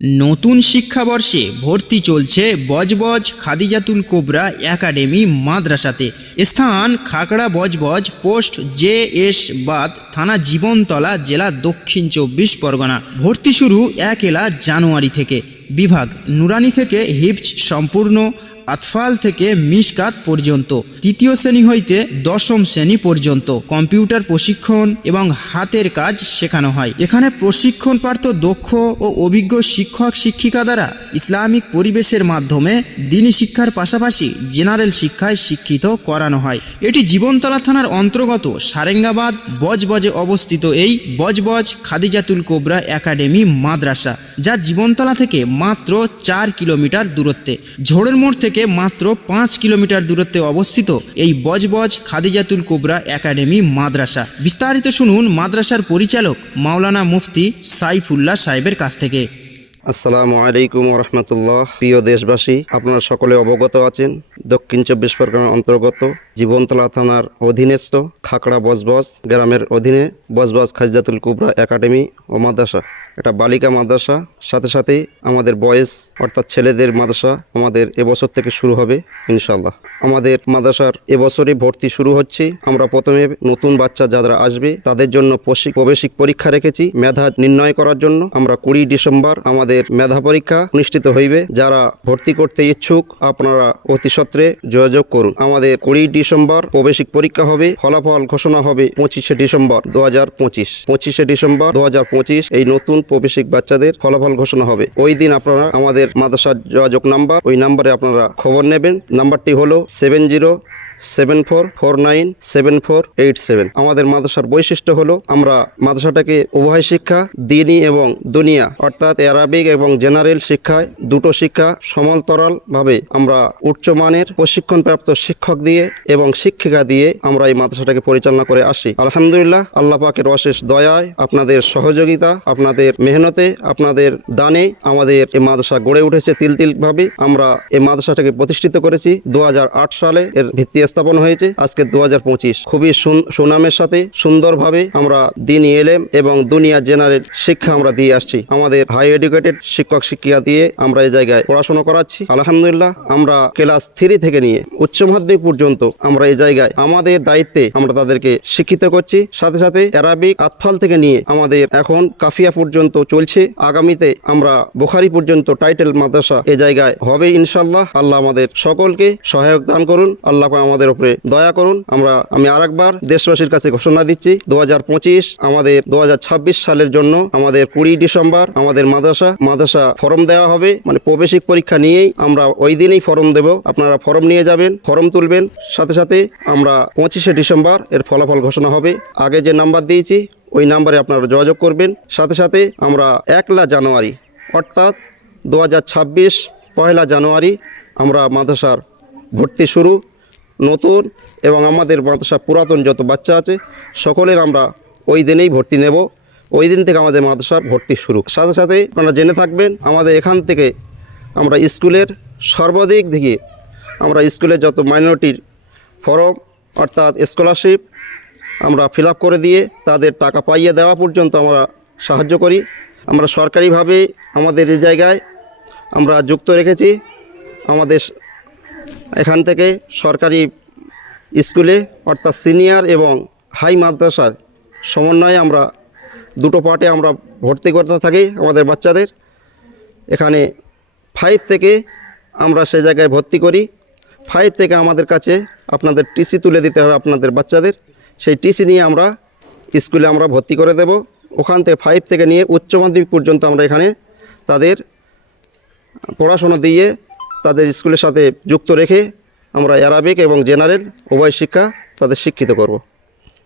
নতুন শিক্ষাবর্ষে ভর্তি চলছে বজবজ খাদিজাতুল কোবরা একাডেমি মাদ্রাসাতে। স্থান খাকড়া বজবজ, পোস্ট JS বাদ, থানা জীবনতলা, জেলা দক্ষিণ 24 পরগনা। ভর্তি শুরু 1 জানুয়ারি থেকে। বিভাগ নুরানি থেকে হিফজ সম্পূর্ণ, আতফাল থেকে মিশকাত পর্যন্ত, তৃতীয় শ্রেণী হইতে দশম শ্রেণী পর্যন্ত কম্পিউটার প্রশিক্ষণ এবং হাতের কাজ শেখানো হয়। এখানে প্রশিক্ষণপ্রাপ্ত দক্ষ ও অভিজ্ঞ শিক্ষক শিক্ষিকা দ্বারা ইসলামিক পরিবেশের মাধ্যমে দ্বীনি শিক্ষার পাশাপাশি জেনারেল শিক্ষায় শিক্ষিত করানো হয়। এটি জীবনতলা থানার অন্তর্গত সারেঙ্গাবাদ বজবজে অবস্থিত এই বজবজ খাদিজাতুল কোবরা একাডেমি মাদ্রাসা, যা জীবনতলা থেকে মাত্র 4 কিলোমিটার দূরত্বে, ঝোড়ের মোড় থেকে মাত্র 5 কিলোমিটার দূরত্বে অবস্থিত এই বজবজ খাদিজাতুল কোবরা একাডেমি মাদ্রাসা। বিস্তারিত শুনুন মাদ্রাসার পরিচালক মাওলানা মুফতি সাইফুল্লাহ সাহেবের কাছ থেকে। আসসালামু আলাইকুম রহমতুল্লাহ। প্রিয় দেশবাসী, আপনারা সকলে অবগত আছেন দক্ষিণ 24 পরগনার অন্তর্গত জীবনতলা থানার অধীনস্থ খাকড়া বজবজ গ্রামের অধীনে বজবজ খাদিজাতুল কোবরা একাডেমি ও মাদ্রাসা। এটা বালিকা মাদ্রাসা, সাথে সাথে আমাদের বয়েজ অর্থাৎ ছেলেদের মাদ্রাসা আমাদের এবছর থেকে শুরু হবে ইনশাল্লাহ। আমাদের মাদ্রাসার এবছরে ভর্তি শুরু হচ্ছে। আমরা প্রথমে নতুন বাচ্চা যারা আসবে তাদের জন্য প্রবেশিক পরীক্ষা রেখেছি মেধা নির্ণয় করার জন্য। আমরা 20 ডিসেম্বর আমাদের মেধা পরীক্ষা অনুষ্ঠিত হইবে। যারা ভর্তি করতে ইচ্ছুক আপনারা অতি সত্ত্বে যোগাযোগ করুন। আমাদের 20 ডিসেম্বর প্রবেশিক পরীক্ষা হবে। ফলাফল ঘোষণা হবে 25 ডিসেম্বর 2025। 25 ডিসেম্বর 2025 এই নতুন প্রবেশিক বাচ্চাদের ফলাফল ঘোষণা হবে। ওই দিন আপনারা আমাদের মাদ্রাসার যোগাযোগ নাম্বার, ওই নাম্বারে আপনারা খবর নেবেন। নাম্বারটি হলো 7074497487। আমাদের মাদ্রাসার বৈশিষ্ট্য হলো আমরা মাদ্রাসাটাকে উভয় শিক্ষা দ্বীনি এবং দুনিয়া অর্থাৎ আরবিক এবং জেনারেল শিক্ষায় দুটো শিক্ষা সমান্তরাল ভাবে আমরা উচ্চমানের প্রশিক্ষণপ্রাপ্ত শিক্ষক দিয়ে এবং শিক্ষিকা দিয়ে আমরা এই মাদ্রাসাটাকে পরিচালনা করে আসি। আলহামদুলিল্লাহ, আল্লাহ পাকের অশেষ দয়ায়, আপনাদের সহযোগিতা, আপনাদের মেহনতে, আপনাদের দানে আমাদের এই মাদ্রাসা গড়ে উঠেছে তিল ভাবে। আমরা এই মাদ্রাসাটাকে প্রতিষ্ঠিত করেছি 2008 সালে, এর ভিত্তি স্থাপন হয়েছে আজকে 2025। খুবই সুনামের সাথে সুন্দরভাবে আমরা দ্বীনি ইলম এবং দুনিয়া জেনারেল শিক্ষা আমরা দিয়ে আসছি। আমাদের হাই এডুকেটেড শিক্ষক শিক্ষিকা দিয়ে আমরা এই জায়গায় পড়াশোনা করাচ্ছি। আলহামদুলিল্লাহ, আমরা ক্লাস 3 থেকে নিয়ে উচ্চ মাধ্যমিক পর্যন্ত আমরা এই জায়গায় আমাদের দায়িত্বে আমরা তাদেরকে শিক্ষিত করছি। সাথে সাথে আরবিক আতফাল থেকে নিয়ে আমাদের এখন কাফিয়া পর্যন্ত চলছে। আগামীতে আমরা বুখারী পর্যন্ত টাইটেল মাদ্রাসা এই জায়গায় হবে ইনশাল্লাহ। আল্লাহ আমাদের সকলকে সহায়ক দান করুন, আল্লাহ আমাদের উপরে দয়া করুন। আমি আরেকবার দেশবাসীর কাছে ঘোষণা দিচ্ছি 2025 আমাদের 2026 সালের জন্য আমাদের 20 ডিসেম্বর আমাদের মাদ্রাসা ফর্ম দেওয়া হবে। মানে প্রবেশিক পরীক্ষা নিয়েই আমরা ওই দিনেই ফর্ম দেব। আপনারা ফর্ম নিয়ে যাবেন, ফর্ম তুলবেন। সাথে সাথে আমরা 25 ডিসেম্বর এর ফলাফল ঘোষণা হবে। আগে যে নাম্বার দিয়েছি ওই নাম্বারে আপনারা যোগাযোগ করবেন। সাথে সাথে আমরা 1 জানুয়ারি অর্থাৎ 2026 1 জানুয়ারি আমরা মাদ্রাসার ভর্তি শুরু। নতুন এবং আমাদের মাদ্রাসা পুরাতন যত বাচ্চা আছে সকলের আমরা ওই দিনেই ভর্তি নেব। ওই দিন থেকে আমাদের মাদ্রাসার ভর্তি শুরু। সাথে সাথে আপনারা জেনে থাকবেন আমাদের এখান থেকে আমরা স্কুলের সর্বাধিক দিকে আমরা স্কুলের যত মাইনরিটির ফর্ম অর্থাৎ স্কলারশিপ আমরা ফিল আপ করে দিয়ে তাদের টাকা পাইয়ে দেওয়া পর্যন্ত আমরা সাহায্য করি। আমরা সরকারিভাবে আমাদের এই জায়গায় আমরা যুক্ত রেখেছি। আমাদের এখান থেকে সরকারি স্কুলে অর্থাৎ সিনিয়র এবং হাই মাদ্রাসার সমন্বয়ে আমরা দুটো পার্টে আমরা ভর্তি করতে থাকি আমাদের বাচ্চাদের। এখানে 5 থেকে আমরা সে জায়গায় ভর্তি করি। 5 থেকে আমাদের কাছে আপনাদের টিসি তুলে দিতে হবে আপনাদের বাচ্চাদের। সেই টিসি নিয়ে আমরা স্কুলে আমরা ভর্তি করে দেব। ওখান থেকে 5 থেকে নিয়ে উচ্চ মাধ্যমিক পর্যন্ত আমরা এখানে তাদের পড়াশোনা দিয়ে তাদের স্কুলের সাথে যুক্ত রেখে আমরা আরবিক এবং জেনারেল উভয় শিক্ষা তাদের শিক্ষিত করব।